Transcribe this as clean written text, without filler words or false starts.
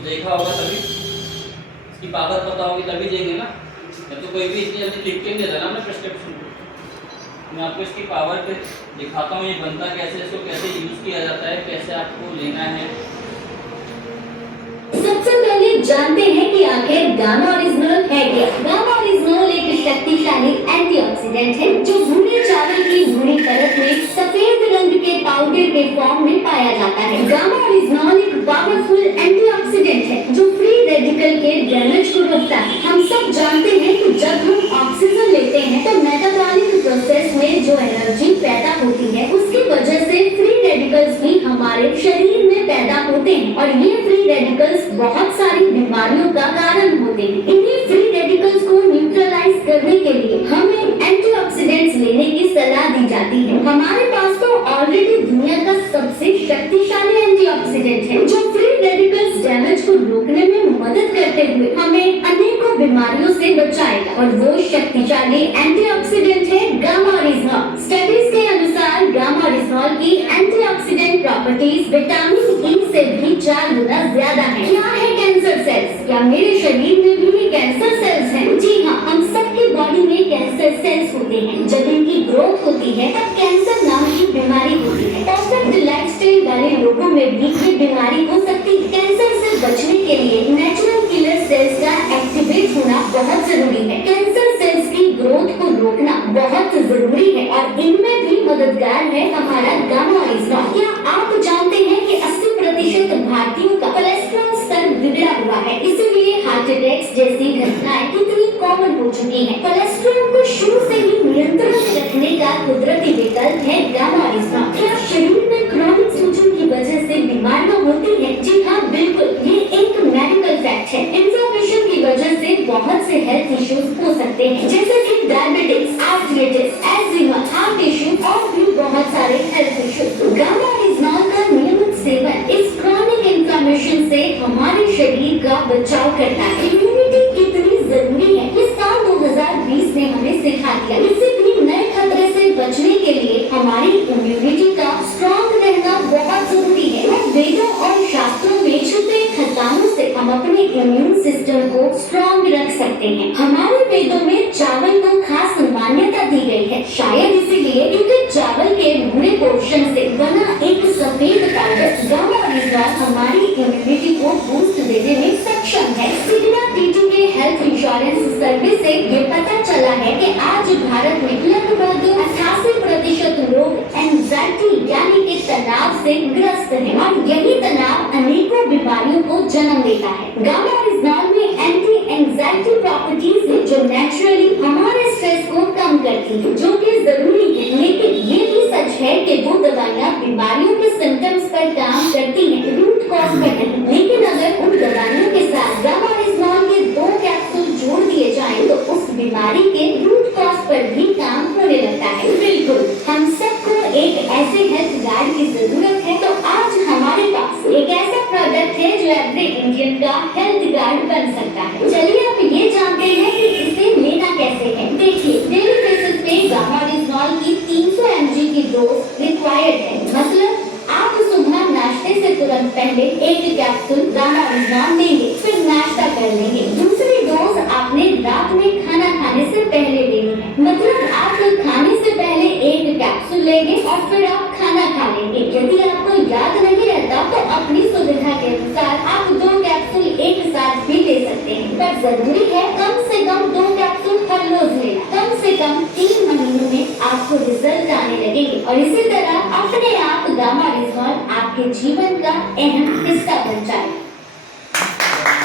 कुछ देखा होगा तभी, इसकी पावर पता होगी तभी देंगे ना। मैं तो कोई भी इतनी जल्दी लिख के नहीं देता ना अपने प्रिस्क्रिप्शन को। मैं आपको इसकी पावर पे दिखाता हूँ, ये बनता कैसे, इसको कैसे यूज़ किया जाता है, कैसे आपको लेना है। सबसे पहले जानते हैं कि आखिर गामा ओरिजिनल है क्या। गामा ओरिजिनल एक शक्तिशाली एंटीऑक्सीडेंट है जो भूरे चावल की भूरी परत में सफेद रंग के पाउडर के फॉर्म में पाया जाता है। गामा ओरिजिनल एक पावरफुल एंटीऑक्सीडेंट है जो फ्री रेडिकल के डैमेज को रोकता है। हम सब जानते हैं कि जब हम ऑक्सीजन लेते हैं तो मेटाबॉलिक प्रोसेस में जो एनर्जी पैदा होती है उसकी वजह से फ्री रेडिकल्स भी हमारे शरीर में पैदा होते हैं और ये फ्री रेडिकल्स बहुत सारी बीमारियों का कारण होते हैं। इन्हीं फ्री रेडिकल्स को न्यूट्रलाइज करने के लिए हमें एंटीऑक्सीडेंट्स लेने की सलाह दी जाती है। हमारे पास तो ऑलरेडी दुनिया का सबसे शक्तिशाली एंटीऑक्सीडेंट है जो फ्री रेडिकल्स डैमेज को रोकने में मदद करते हुए हमें अनेकों बीमारियों से बचाएगा और वो शक्तिशाली एंटीऑक्सीडेंट है गामा ओरिजिनल। स्टडीज के अनुसार गामा ओरिजिनल की एंटीऑक्सीडेंट प्रॉपर्टीज विटामिन ई से भी 4 गुना ज्यादा है। क्या है कैंसर सेल्स? क्या मेरे शरीर में भी कैंसर सेल्स हैं? जी हाँ, हम सबकी बॉडी में कैंसर सेल्स होते हैं। जब इनकी ग्रोथ होती है तब कैंसर नाम की बीमारी होती है। परफेक्ट लाइफस्टाइल वाले लोगों में भी ये बीमारी हो सकती है। कैंसर से बचने के लिए नेचुरल किलर सेल्स का एक्टिवेट होना बहुत जरूरी है। कैंसर सेल्स की ग्रोथ को रोकना बहुत जरूरी है और इनमें भी मददगार है हमारा गामा ओरिजिनल। क्या आप जानते हैं कि 80% भारतीयों का कोलेस्ट्रॉल स्तर बिगड़ा हुआ है, इसीलिए हार्ट अटैक्स जैसी घटनाएं कितनी कॉमन हो चुकी हैं। कोलेस्ट्रॉल को शुरू से ही नियंत्रण में रखने का कुदरती विकल्प है गामा ओरिजिनल। क्या शरीर में क्रोनिक सूजन की वजह से बीमारियां होती हैं? जी हाँ, बिल्कुल, ये एक मेडिकल फैक्ट है। इन्फ्लेमेशन की वजह से बहुत से हेल्थ इश्यूज हो सकते हैं जैसे कि डायबिटीज, आर्थराइटिस, एजिमा, हार्ट इश्यू और भी बहुत सारे हेल्थ इश्यूज। गामा ओरिजिनल का नियमित सेवन इस क्रोनिक इन्फ्लेमेशन से हमारे शरीर का बचाव करता है। इम्यूनिटी कितनी जरूरी है ये साल 2020 ने हमें सिखा दिया। किसी भी नए खतरे से बचने के लिए हमारी इम्यूनिटी का स्ट्रॉन्ग रहना बहुत जरूरी है। वेदों और शास्त्रों में छुपे खजानों से हम अपने इम्यून सिस्टम को स्ट्रॉन्ग रख सकते हैं। हमारे वेदों में चावल को खास मान्यता दी गई है, शायद इसीलिए क्योंकि चावल के भूरे पोर्शन से बना एक सफेद पाउडर गामा ओरिजिनल हमारी इम्यूनिटी को बूस्ट देने में सक्षम है। सिग्मा टीटी के हेल्थ इंश्योरेंस सर्विस से ये पता चला है कि आज भारत में लगभग 88% लोग एंजाइटी यानी कि तनाव से ग्रस्त हैं और यही तनाव अनेकों बीमारियों को जन्म देता है। गामा ओरिजिनल में एंटी एंजाइटी प्रॉपर्टीज है जो नेचुरली हमारे स्ट्रेस को कम करती है, जो कि जरूरी है। लेकिन ये भी सच है कि वो दवाइयाँ बीमारियों के सिम्टम्स पर काम करती हैं, रूट कॉज पर नहीं। लेकिन अगर उन दवाइयों के साथ गामा ओरिजिनल के 2 कैप्सूल जोड़ दिए जाएं तो उस बीमारी के रूट कॉज पर भी काम होने लगता है। बिल्कुल, हम सबको एक ऐसे हेल्थ गार्ड की जरूरत है, तो आज हमारे पास एक ऐसा प्रोडक्ट है जो एवरी इंडियन का हेल्थ गार्ड बन सकता है। चलिए अब ये जानते हैं कि इसे लेना कैसे है। देखिए, डेली बेसिस पे गामा ओरिजिनल की 300 mg की डोज रिक्वायर्ड है। मतलब आप सुबह नाश्ते से तुरंत पहले 1 कैप्सूल गामा ओरिजिनल लेंगे, फिर नाश्ता कर लेंगे। दूसरी डोज आपने रात में खाना खाने से पहले लेनी है। मतलब आप खाने से पहले 1 कैप्सूल लेंगे और फिर आप खाना खा लेंगे। यदि आपको याद नहीं रहता तो अपनी सुविधा के अनुसार आप 2 कैप्सूल एक साथ भी ले सकते हैं, पर जरूरी है कम से कम 2 कैप्सूल हर रोज लेना। कम से कम 3 महीनों में आपको रिजल्ट आने लगेंगे और इसी तरह अपने आप गामा ओरिजिनल आपके जीवन का अहम हिस्सा बन जाए।